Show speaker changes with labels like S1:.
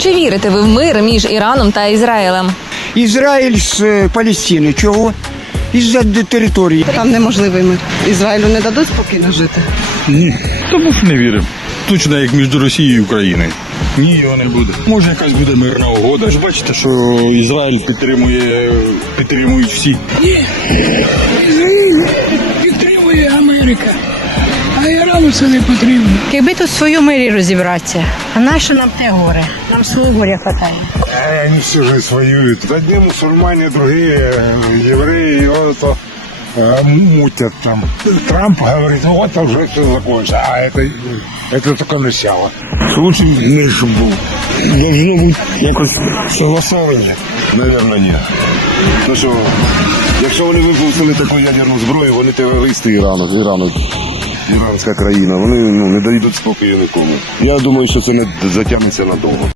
S1: Чи вірите ви в мир між Іраном та Ізраїлем?
S2: Ізраїль з Палестини. Чого? Із-за території.
S3: Там неможливий мир. Ізраїлю не дадуть спокійно жити.
S4: Ні, тому що не віримо. Точно як між Росією і Україною. Ні, його не буде. Може якась буде мирна угода. Ви ж бачите, що Ізраїль підтримують всі.
S5: Ні, Ізраїль підтримує Америка, а Ірану це не потрібно.
S6: Якби тут в своєму мирі розібратися, а нащо нам те горе? Нам свого горя хватає.
S7: Они всю жизнь воюют. Одни мусульмане, другие евреи, вот мутят там. Трамп говорит, ну вот уже все закончится. А это только начало.
S4: Лучше мир, щоб був. Должно бути якось согласоване.
S7: Наверное, ні. Ну що, якщо вони випустили таку ядерну зброю, вони терористи Ірану. Іранська країна, вони не дають спокою нікому. Я думаю, що це не затягнеться надовго.